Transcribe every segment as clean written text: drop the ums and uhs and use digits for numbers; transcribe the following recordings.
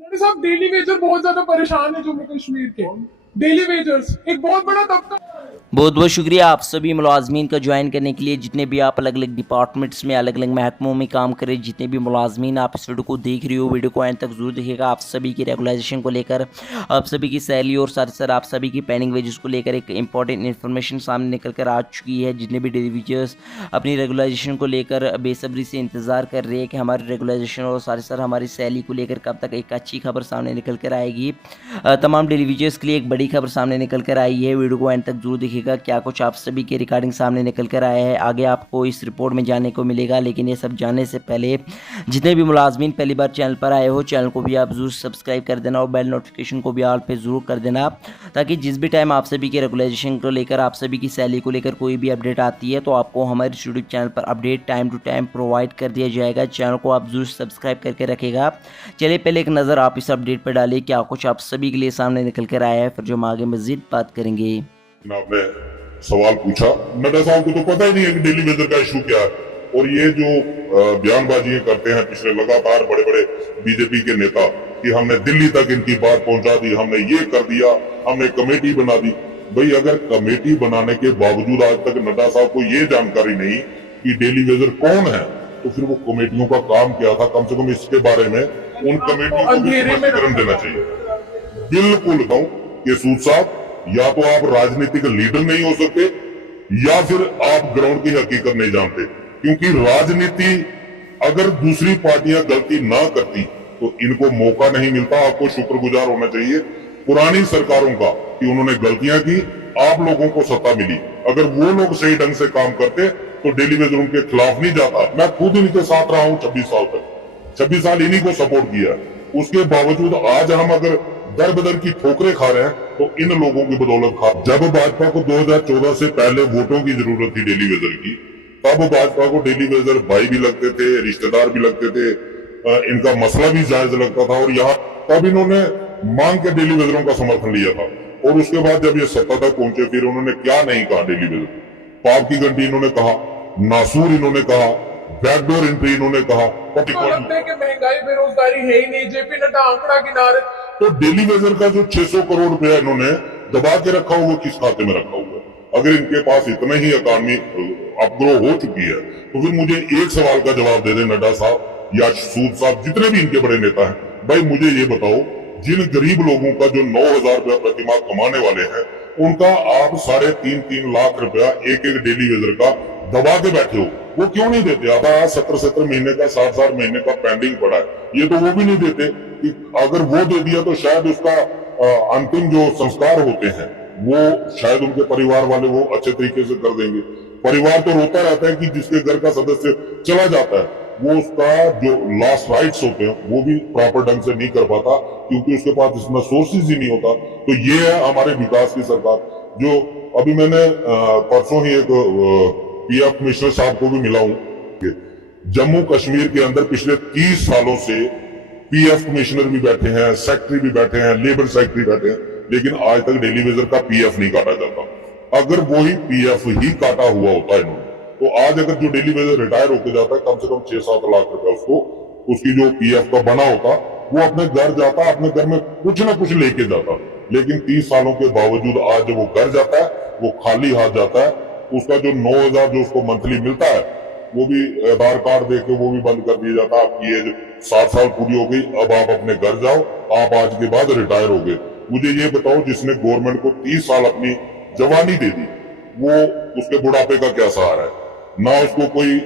मेरे साहब daily Vaser बहुत ज्यादा परेशान है जम्मू कश्मीर के। डेली वेजर्स एक बहुत बड़ा तबका। बहुत बहुत शुक्रिया आप सभी मुलाजमीन का ज्वाइन करने के लिए। जितने भी आप अलग अलग डिपार्टमेंट्स में अलग अलग महकमों में काम करें, जितने भी मुलाजमीन आप इस वीडियो को देख रही हो, वीडियो को एंड तक जरूर देखिएगा। आप सभी की रेगुलाइजेशन को लेकर, आप सभी की सैलरी और साथ साथ आप सभी की पेंडिंग वेजेस को लेकर एक इंपॉर्टेंट इन्फॉर्मेशन सामने निकल कर आ चुकी है। जितने भी डेली वेजर्स अपनी रेगुलाइजेशन को लेकर बेसब्री से इंतज़ार कर रहे हैं कि हमारी रेगुलाइजेशन और साथ साथ हमारी सैलरी को लेकर कब तक एक अच्छी खबर सामने निकल कर आएगी। तमाम डेली वेजर्स के लिए एक बड़ी खबर सामने निकल कर आई है। वीडियो को एंड तक जरूर देखिएगा, क्या कुछ आप सभी के रिकॉर्डिंग सामने निकल कर आया है आगे आपको इस रिपोर्ट में जानने को मिलेगा। लेकिन ये सब जानने से पहले जितने भी मुलाजमीन पहली बार चैनल पर आए हो, चैनल को भी आप जरूर सब्सक्राइब कर देना और बेल नोटिफिकेशन को भी ऑल पे जरूर कर देना, ताकि जिस भी टाइम आप सभी के रेगुलाइजेशन को लेकर, आप सभी की सैलरी को लेकर कोई भी अपडेट आती है तो आपको हमारे यूट्यूब चैनल पर update time to time provide कर दिया जाएगा। चैनल को आप जरूर सब्सक्राइब करके रखेगा। चलिए पहले एक नज़र आप इस अपडेट पर डालिए, क्या कुछ आप सभी के लिए सामने निकल कर आया है, फिर जो हम आगे मजीद बात करेंगे। आपने सवाल पूछा, नड्डा साहब को तो पता ही नहीं है कि डेली वेजर का इशू क्या है। और ये जो बयानबाजी करते हैं पिछले लगातार बड़े बड़े बीजेपी के नेता कि हमने दिल्ली तक इनकी बात पहुंचा दी, हमने ये कर दिया, हमने कमेटी बना दी। भाई अगर कमेटी बनाने के बावजूद आज तक नड्डा साहब को ये जानकारी नहीं कि डेली वेजर कौन है, तो फिर वो कमेटियों का काम क्या था? कम से कम इसके बारे में उन कमेटियों को भी स्पष्टीकरण देना चाहिए। बिल्कुल कहूं कि सूद साहब, या तो आप राजनीतिक लीडर नहीं हो सकते या फिर आप ग्राउंड की हकीकत नहीं जानते। क्योंकि राजनीति अगर दूसरी पार्टियां गलती ना करती तो इनको मौका नहीं मिलता। आपको शुक्रगुजार होना चाहिए पुरानी सरकारों का कि उन्होंने गलतियां की, आप लोगों को सत्ता मिली। अगर वो लोग सही ढंग से काम करते तो डेली वेजर उनके खिलाफ नहीं जाता। मैं खुद इनके साथ रहा हूं 26 साल तक, 26 साल इन्हीं को सपोर्ट किया। उसके बावजूद आज हम अगर दर बदर की ठोकरें खा रहे हैं तो इन लोगों की बदौलत खा। जब भाजपा को 2014 से पहले वोटों की जरूरत थी डेली वेजर की, तब भाजपा को डेली वेजर भाई भी लगते थे, रिश्तेदार भी लगते थे, इनका मसला भी जायज लगता था। और यहाँ तब इन्होंने मांग के डेली वेजरों का समर्थन लिया था। और उसके बाद जब ये सत्ता तक पहुंचे, फिर उन्होंने क्या नहीं कहा? डेली वेजर पाप की घंटी इन्होंने कहा, नासूर इन्होंने कहा, बैकडोर एंट्री इन्होंने कहा। लगता है कि महंगाई बेरोजगारी है ही नहीं, जेपी नड्डा आंकड़ा गिना रहे। तो डेली वेजर का जो 600 करोड़ रुपया इन्होंने दबा के रखा हुआ, किस खाते में रखा हुआ? अगर इनके पास इतना ही इकॉनमी अपग्रो हो चुकी है तो फिर मुझे एक सवाल का जवाब दे दे नड्डा साहब या सूद साहब, जितने भी इनके बड़े नेता हैं, भाई मुझे ये बताओ, जिन गरीब लोगों का जो 9,000 रुपया प्रतिमाह कमाने वाले हैं, उनका आप 3.5 लाख रुपया एक एक डेली वेजर का दबा के बैठे हो, वो क्यों नहीं देते? आप 17 महीने का, 60 महीने का पेंडिंग पड़ा है, ये तो वो भी नहीं देते। कि अगर वो दे दिया तो शायद उसका अंतिम जो संस्कार होते हैं वो शायद उनके परिवार वाले वो अच्छे तरीके से कर देंगे। परिवार तो रोता रहता है कि जिसके घर का सदस्य चला जाता है वो उसका जो लास्ट राइट्स होते हैं वो भी प्रॉपर ढंग से नहीं कर पाता, क्योंकि उसके पास इतना सोर्सेज ही नहीं होता। तो ये है हमारे विकास की सरकार। जो अभी मैंने परसों ही एक पीएफ कमिश्नर साहब को भी मिला हूं। जम्मू कश्मीर के अंदर पिछले 30 सालों से पीएफ कमिश्नर भी बैठे हैं, सेक्रेटरी भी बैठे हैं, लेबर सेक्रेटरी बैठे हैं, लेकिन आज तक डेली वेजर का पीएफ नहीं काटा जाता। अगर वही पीएफ ही काटा हुआ होता है इन्होंने, तो आज अगर जो डेली वेजर रिटायर होकर जाता है, कम से कम 6-7 लाख रुपया उसको उसकी जो पीएफ का बना होता, वो अपने घर जाता, अपने घर में कुछ ना कुछ लेके जाता। लेकिन 30 सालों के बावजूद आज जब वो घर जाता है वो खाली हाथ जाता है। उसका जो 9,000 जो उसको मंथली मिलता है वो भी आधार कार्ड देके वो भी बंद कर दिया जाता। आपकी एज 60 साल पूरी हो गई, अब आप अपने घर जाओ, आप आज के बाद रिटायर हो गए। मुझे ये बताओ, जिसने गवर्नमेंट को 30 साल अपनी जवानी दे दी, वो उसके बुढ़ापे का क्या सहारा है? ना उसको कोई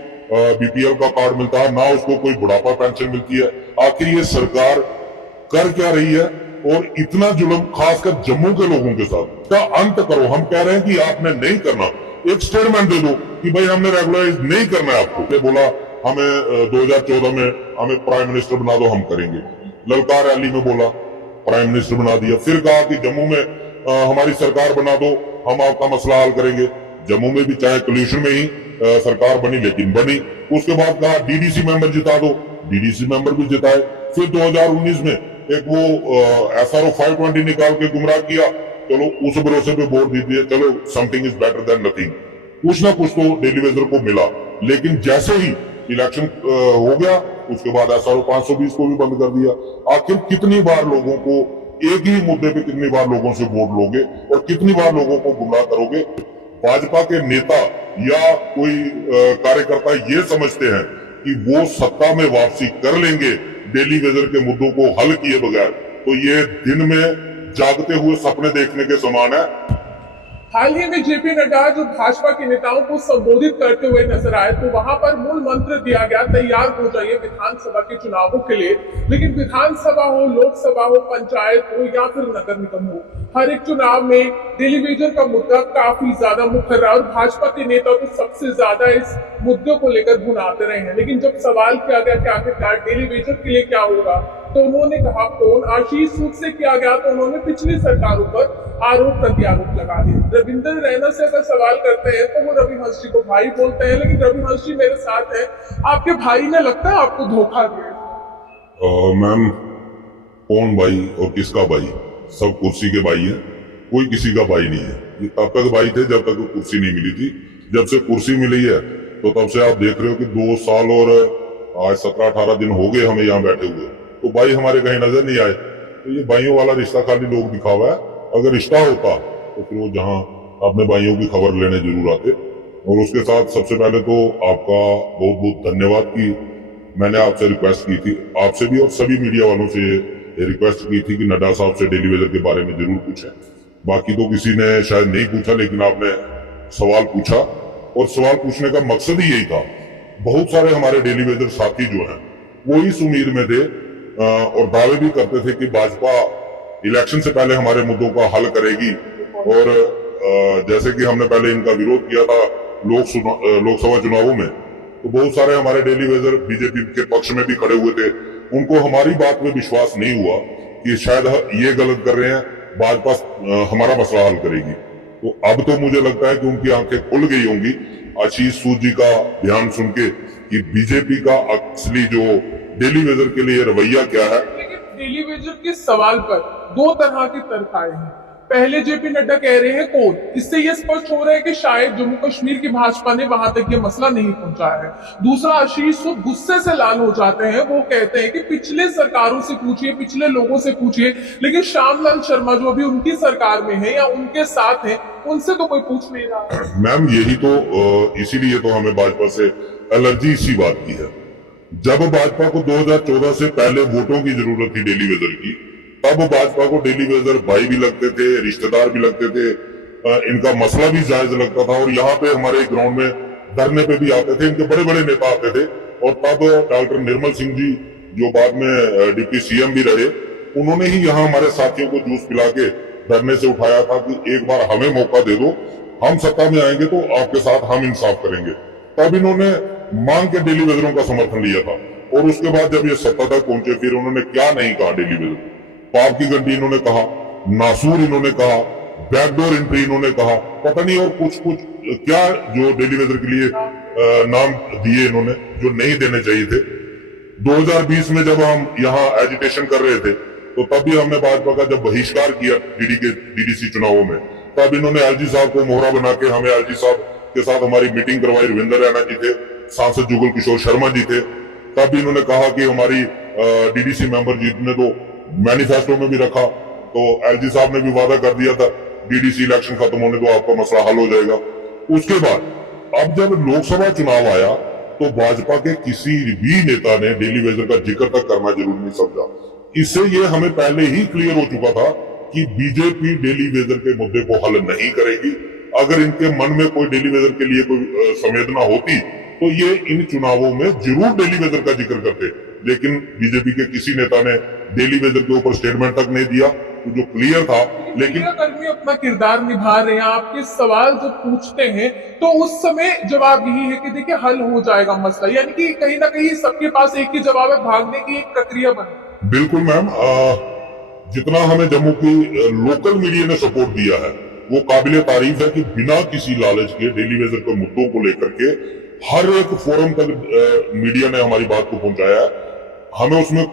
बीपीएल का कार्ड मिलता है, ना उसको कोई बुढ़ापा पेंशन मिलती है। आखिर ये सरकार कर क्या रही है? और इतना जुल्म खासकर जम्मू के लोगों के साथ का अंत करो। हम कह रहे हैं कि आपने नहीं करना, एक स्टेटमेंट दे दो कि भाई हमने रेगुलराइज नहीं करना है आपको। बोला हमें 2014 में हमें प्राइम मिनिस्टर बना दो, हम करेंगे। ललकार रैली में बोला प्राइम मिनिस्टर बना दिया। फिर कहा कि जम्मू में हमारी सरकार बना दो, हम आपका मसला हल करेंगे। जम्मू में भी चाहे कोल्यूशन में ही सरकार बनी, लेकिन बनी। उसके बाद कहा डीडीसी मेंबर जिता दो, डीडीसी मेंबर भी जिताए। फिर 2019 में एक वो SRO 520 निकाल के गुमराह किया। चलो उस भरोसे पे वोट दे दिए, चलो something is better than nothing, कुछ ना कुछ तो डेली वेजर को मिला। लेकिन जैसे ही इलेक्शन हो गया उसके बाद SRO 520 को भी बंद कर दिया। आखिर कितनी बार लोगों को एक ही मुद्दे पे कितनी बार लोगों से वोट लोगे और कितनी बार लोगों को गुमराह करोगे? भाजपा के नेता या कोई कार्यकर्ता ये समझते हैं कि वो सत्ता में वापसी कर लेंगे डेली वेजर के मुद्दों को हल किए बगैर, तो ये दिन में जागते हुए सपने देखने के समान है। हाल ही में जेपी नड्डा जो भाजपा के नेताओं को संबोधित करते हुए नजर आए, तो वहां पर मूल मंत्र दिया गया, तैयार हो जाइए विधानसभा के चुनावों के लिए। लेकिन विधानसभा हो, लोकसभा हो, पंचायत हो या फिर नगर निगम हो, हर एक चुनाव में डेली वेजर का मुद्दा काफी ज्यादा मुख्य रहा और भाजपा के नेता तो सबसे ज्यादा इस मुद्दे को लेकर भुनाते रहे हैं। लेकिन जब सवाल किया गया कि आखिरकार डेली वेजर के लिए क्या होगा, तो उन्होंने कहा फोन आशीष सूद से किया गया, तो उन्होंने पिछली सरकारों पर आरोप प्रत्यारोप लगा दिए। रविंद्र रैना से अगर सवाल करते हैं तो वो रविवंश जी को भाई बोलते हैं, लेकिन रविवंश जी मेरे साथ है, आपके भाई ने लगता है आपको धोखा दिया। मैम, कौन भाई और किसका भाई? सब कुर्सी के भाई हैं, कोई किसी का भाई नहीं है। ये तब तक भाई थे जब तक कुर्सी नहीं मिली थी। जब से कुर्सी मिली है तो तब से आप देख रहे हो कि 2 साल और आज 17-18 दिन हो गए हमें यहाँ बैठे हुए, तो भाई हमारे कहीं नजर नहीं आए। तो ये भाइयों वाला रिश्ता खाली लोग दिखावा है। अगर रिश्ता होता तो फिर वो जहाँ अपने भाइयों की खबर लेने जरूर आते। और उसके साथ सबसे पहले तो आपका बहुत बहुत धन्यवाद कि मैंने आपसे रिक्वेस्ट की थी, आपसे भी और सभी मीडिया वालों से रिक्वेस्ट की थी कि नड्डा साहब से डेली वेजर के बारे में जरूर पूछें। बाकी तो किसी ने शायद नहीं पूछा, लेकिन आपने सवाल पूछा और सवाल पूछने का मकसद ही यही था। बहुत सारे हमारे डेली वेजर साथी जो हैं वो इस उम्मीद में थे और दावे भी करते थे कि भाजपा इलेक्शन से पहले हमारे मुद्दों का हल करेगी। और जैसे कि हमने पहले इनका विरोध किया था लोकसभा चुनावों में, तो बहुत सारे हमारे डेली वेजर बीजेपी के पक्ष में भी खड़े हुए थे। उनको हमारी बात में विश्वास नहीं हुआ कि शायद ये गलत कर रहे हैं, भाजपा हमारा मसला हल करेगी। तो अब तो मुझे लगता है कि उनकी आंखें खुल गई होंगी आशीष सूद जी का बयान सुन के कि बीजेपी का असली जो डेली वेजर के लिए रवैया क्या है। लेकिन डेली वेजर के सवाल पर 2 तरह के तर्क आए हैं। पहले जेपी नड्डा कह रहे हैं कौन, इससे यह स्पष्ट हो रहा है कि शायद जम्मू कश्मीर की भाजपा ने वहां तक ये मसला नहीं पहुंचाया है। दूसरा, आशीष सूद गुस्से से लाल हो जाते हैं, वो कहते हैं कि पिछले सरकारों से पूछिए, पिछले लोगों से पूछिए, लेकिन श्यामलाल शर्मा जो अभी उनकी सरकार में है या उनके साथ है, उनसे तो कोई पूछ नहीं रहा। मैम, यही तो इसीलिए तो हमें भाजपा से एलर्जी इसी बात की है। जब भाजपा को 2014 से पहले वोटों की जरूरत थी डेली वेजर की, तब भाजपा को डेली वेजर भाई भी लगते थे, रिश्तेदार भी लगते थे, इनका मसला भी जायज लगता था और यहाँ पे हमारे ग्राउंड में धरने पे भी आते थे, इनके बड़े बड़े नेता आते थे। और तब डॉक्टर निर्मल सिंह जी जो बाद में डिप्टी सीएम भी रहे, उन्होंने ही यहाँ हमारे साथियों को जूस पिला के धरने से उठाया था कि एक बार हमें मौका दे दो, हम सत्ता में आएंगे तो आपके साथ हम इंसाफ करेंगे। तब इन्होंने मांग के डेली वेजरों का समर्थन लिया था। और उसके बाद जब ये सत्ता तक पहुंचे, फिर उन्होंने क्या नहीं कहा डेली वेजर, पाप की घंटी इन्होंने कहा, नासूर इन्होंने कहा, बैकडोर एंट्री इन्होंने कहा, पता नहीं और कुछ क्या जो डेली वेजर के लिए नाम दिए इन्होंने जो नहीं देने चाहिए थे। 2020 में जब हम यहाँ एजिटेशन कर रहे थे, तो तब भी हमने भाजपा का जब बहिष्कार किया डीडीसी चुनावों में, तब इन्होंने एलजी साहब को मोहरा बना के हमें एलजी साहब के साथ हमारी मीटिंग करवाई। रविंद्र रैना जी थे, सांसद जुगल किशोर शर्मा जी थे। तब भी इन्होंने कहा कि हमारी डीडीसी मेंबर जीतने दो, मैनिफेस्टो में भी रखा। तो एलजी साहब ने भी वादा कर दिया था डीडीसी इलेक्शन खत्म होने तो आपका मसला हल हो जाएगा। उसके बाद अब जब लोकसभा चुनाव आया तो भाजपा के किसी भी नेता ने डेली वेजर का जिक्र तक करना जरूरी नहीं समझा। इससे ये हमें पहले ही क्लियर हो चुका था कि बीजेपी डेली वेजर के मुद्दे को हल नहीं करेगी। अगर इनके मन में कोई डेली वेजर के लिए कोई संवेदना होती तो ये इन चुनावों में जरूर डेली वेजर का जिक्र करते, लेकिन बीजेपी के किसी नेता ने डेली वेजर के ऊपर स्टेटमेंट तक नहीं दिया, तो जो क्लियर था। लेकिन कर्मी अपना किरदार निभा रहे हैं। आपके सवाल जब पूछते हैं तो उस समय जवाब यही है कि देखिए हल हो जाएगा मसला, यानी कि कहीं ना कहीं सबके पास एक ही जवाब है, भागने की एक प्रक्रिया बनी। बिल्कुल मैम, जितना हमें जम्मू की लोकल मीडिया ने सपोर्ट दिया है वो काबिले तारीफ है कि बिना किसी लालच के डेली वेजर के मुद्दों को लेकर के हर एक फोरम तक मीडिया ने हमारी बात को पहुंचाया है। हमें उसमें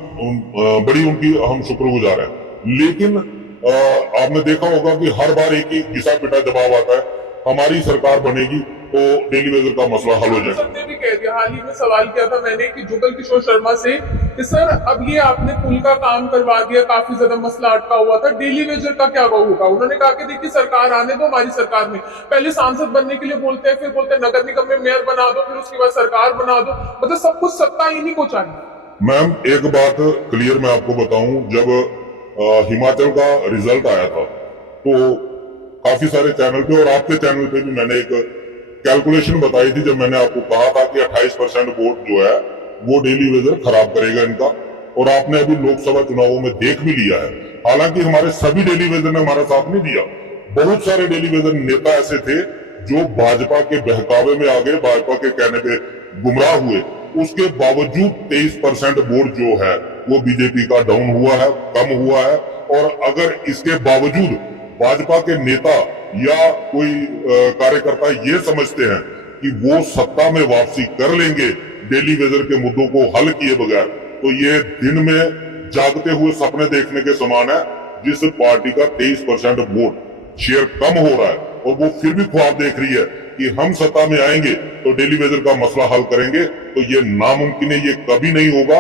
बड़ी उनकी हम शुक्रगुजार हैं। लेकिन आपने देखा होगा कि हर बार एक ही घिसा पिटा जवाब आता है, हमारी सरकार बनेगी तो डेली वेजर का मसला हल हो जाएगा। सर ने भी कह दिया, हाल ही में सवाल किया था मैंने कि जुगल किशोर शर्मा से कि सर अब ये आपने पुल का काम करवा दिया, काफी ज्यादा मसला अटका हुआ था, डेली वेजर का क्या होगा। उन्होंने कहा कि देखिए सरकार आने दो, हमारी सरकार में पहले सांसद बनने के लिए बोलते हैं, फिर बोलते हैं नगर निगम में मेयर बना दो, फिर उसके बाद सरकार बना दो, मतलब सब कुछ सत्ता इन्हीं को चाहिए। मैम एक बात क्लियर मैं आपको बताऊं, जब हिमाचल का रिजल्ट आया था तो काफी सारे चैनल पे और आपके चैनल पे भी मैंने एक कैलकुलेशन बताई थी, जब मैंने आपको कहा था कि 28% वोट जो है वो डेली वेजर खराब करेगा इनका, और आपने अभी लोकसभा चुनावों में देख भी लिया है। हालांकि हमारे सभी डेली वेजर ने हमारा साथ नहीं दिया, बहुत सारे डेली वेजर नेता ऐसे थे जो भाजपा के बहकावे में आ गए, भाजपा के कहने पे गुमराह हुए, उसके बावजूद 23% वोट जो है वो बीजेपी का डाउन हुआ है, कम हुआ है। और अगर इसके बावजूद भाजपा के नेता या कोई कार्यकर्ता ये समझते हैं कि वो सत्ता में वापसी कर लेंगे डेली वेजर के मुद्दों को हल किए बगैर, तो ये दिन में जागते हुए सपने देखने के समान है। जिस पार्टी का 23% वोट शेयर कम हो रहा है और वो फिर भी ख्वाब देख रही है कि हम सत्ता में आएंगे तो डेली वेजर का मसला हल करेंगे, तो ये नामुमकिन है, ये कभी नहीं होगा।